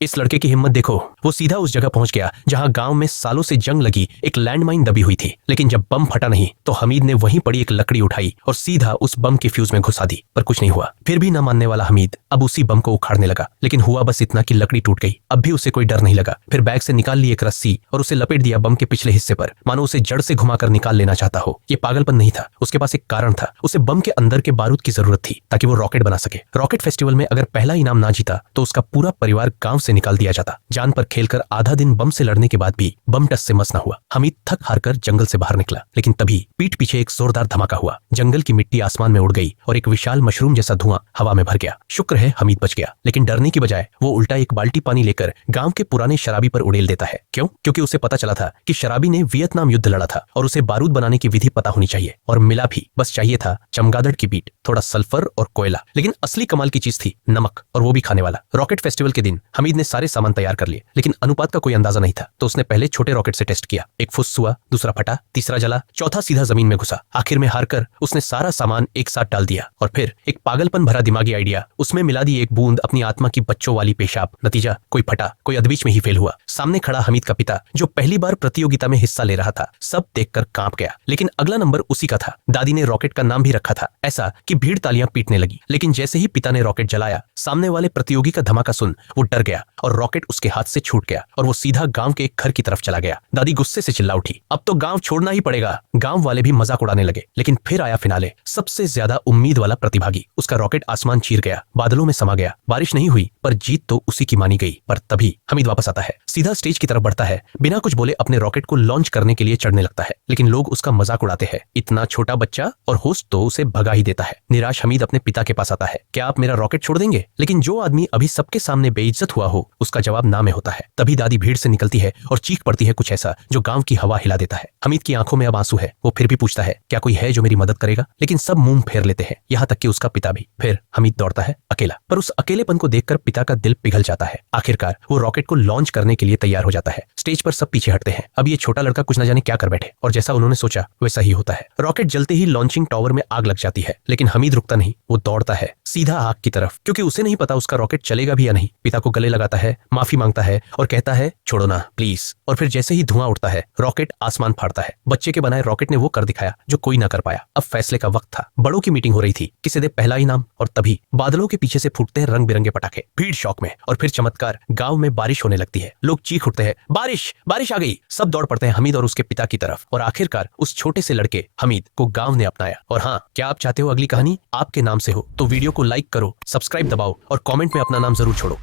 इस लड़के की हिम्मत देखो, वो सीधा उस जगह पहुंच गया जहां गांव में सालों से जंग लगी एक लैंडमाइन दबी हुई थी। लेकिन जब बम फटा नहीं तो हमीद ने वहीं पड़ी एक लकड़ी उठाई और सीधा उस बम के फ्यूज में घुसा दी, पर कुछ नहीं हुआ। फिर भी न मानने वाला हमीद अब उसी बम को उखाड़ने लगा, लेकिन हुआ बस इतना कि लकड़ी टूट गई। अब भी उसे कोई डर नहीं लगा। फिर बैग से निकाल ली एक रस्सी और उसे लपेट दिया बम के पिछले हिस्से पर, मानो उसे जड़ से घुमाकर निकाल लेना चाहता हो। ये पागलपन नहीं था, उसके पास एक कारण था। उसे बम के अंदर के बारूद की जरूरत थी ताकि वो रॉकेट बना सके। रॉकेट फेस्टिवल में अगर पहला इनाम ना जीता तो उसका पूरा परिवार गांव से निकाल दिया जाता। जान पर खेलकर आधा दिन बम से लड़ने के बाद भी बम टस से मस न हुआ। हमीद थक हारकर जंगल से बाहर निकला, लेकिन तभी पीठ पीछे एक जोरदार धमाका हुआ। जंगल की मिट्टी आसमान में उड़ गई और एक विशाल मशरूम जैसा धुआं हवा में भर गया। शुक्र है हमीद बच गया, लेकिन डरने की बजाय वो उल्टा एक बाल्टी पानी लेकर गांव के पुराने शराबी पर उड़ेल देता है। क्यों? क्योंकि उसे पता चला था कि शराबी ने वियतनाम युद्ध लड़ा था और उसे बारूद बनाने की विधि पता होनी चाहिए। और मिला भी, बस चाहिए था चमगादड़ की बीट, थोड़ा सल्फर और कोयला। लेकिन असली कमाल की चीज थी नमक, और वो भी खाने वाला। रॉकेट फेस्टिवल के दिन हमीद ने सारे सामान तैयार कर लिए, लेकिन अनुपात का कोई अंदाजा नहीं था। तो उसने पहले छोटे रॉकेट से टेस्ट किया। एक फुस हुआ, दूसरा फटा, तीसरा जला, चौथा सीधा जमीन में घुसा। आखिर में हारकर उसने सारा सामान एक साथ डाल दिया और फिर एक पागलपन भरा दिमागी आइडिया, उसमें मिला दी एक बूंद अपनी आत्मा की बच्चों वाली पेशाब। नतीजा, कोई फटा, कोई अधबीच में ही फेल हुआ। सामने खड़ा हमीद का पिता, जो पहली बार प्रतियोगिता में हिस्सा ले रहा था, सब देखकर कांप गया। लेकिन अगला नंबर उसी का था। दादी ने रॉकेट का नाम भी रखा था, ऐसा कि भीड़ तालियां पीटने लगी। लेकिन जैसे ही पिता ने रॉकेट जलाया, सामने वाले प्रतियोगी का धमाका सुन वो डर गया और रॉकेट उसके हाथ से छूट गया और वो सीधा गांव के एक घर की तरफ चला गया। दादी गुस्से से चिल्ला उठी, अब तो गांव छोड़ना ही पड़ेगा। गांव वाले भी मजाक उड़ाने लगे। लेकिन फिर आया फिनाले, सबसे ज्यादा उम्मीद वाला प्रतिभागी। उसका रॉकेट आसमान चीर गया, बादलों में समा गया। बारिश नहीं हुई, पर जीत तो उसी की मानी गई। पर तभी हमीद वापस आता है, सीधा स्टेज की तरफ बढ़ता है, बिना कुछ बोले अपने रॉकेट को लॉन्च करने के लिए चढ़ने लगता है। लेकिन लोग उसका मजाक उड़ाते हैं। इतना छोटा बच्चा, और होस्ट तो उसे भगा ही देता है। निराश हमीद अपने पिता के पास आता है, क्या आप मेरा रॉकेट छोड़ देंगे? लेकिन जो आदमी अभी सबके सामने बेइज्जत हुआ हो, उसका जवाब ना में होता है। तभी दादी भीड़ से निकलती है और चीख पड़ती है कुछ ऐसा जो गांव की हवा हिला देता है। हमीद की आंखों में अब आंसू है। वो फिर भी पूछता है, क्या कोई है जो मेरी मदद करेगा? लेकिन सब मुंह फेर लेते हैं, यहाँ तक कि उसका पिता भी। फिर हमीद दौड़ता है अकेला, पर उस अकेलेपन को देखकर पिता का दिल पिघल जाता है। आखिरकार वो रॉकेट को लॉन्च करने के लिए तैयार हो जाता है। स्टेज पर सब पीछे हटते हैं। अब ये छोटा लड़का कुछ न जाने क्या कर बैठे, और जैसा उन्होंने सोचा वैसा ही होता है। रॉकेट जलते ही लॉन्चिंग टावर में आग लग जाती है, लेकिन हमीद रुकता नहीं। वो दौड़ता है सीधा आग की तरफ, क्योंकि उसे नहीं पता उसका रॉकेट चलेगा भी या नहीं। पिता को गले लगाता है, माफी मांगता है और कहता है, छोड़ो ना प्लीज। और फिर जैसे ही धुआं उठता है, रॉकेट आसमान फाड़ता है। बच्चे के बनाए रॉकेट ने वो कर दिखाया जो कोई ना कर पाया। अब फैसले का वक्त था। बड़ों की मीटिंग हो रही थी, किसे दे पहला इनाम। और तभी बादलों के पीछे से फूटते हैं रंग बिरंगे पटाखे। भीड़ शौक में, और फिर चमत्कार, गांव में बारिश होने लगती है। लोग चीख उठते हैं, बारिश बारिश आ गई। सब दौड़ पड़ते हैं हमीद और उसके पिता की तरफ। और आखिरकार उस छोटे से लड़के हमीद को गांव ने अपनाया। और हाँ, क्या आप चाहते हो अगली कहानी आपके नाम से हो? तो वीडियो को लाइक करो, सब्सक्राइब दबाओ और कमेंट में अपना नाम जरूर छोड़ो।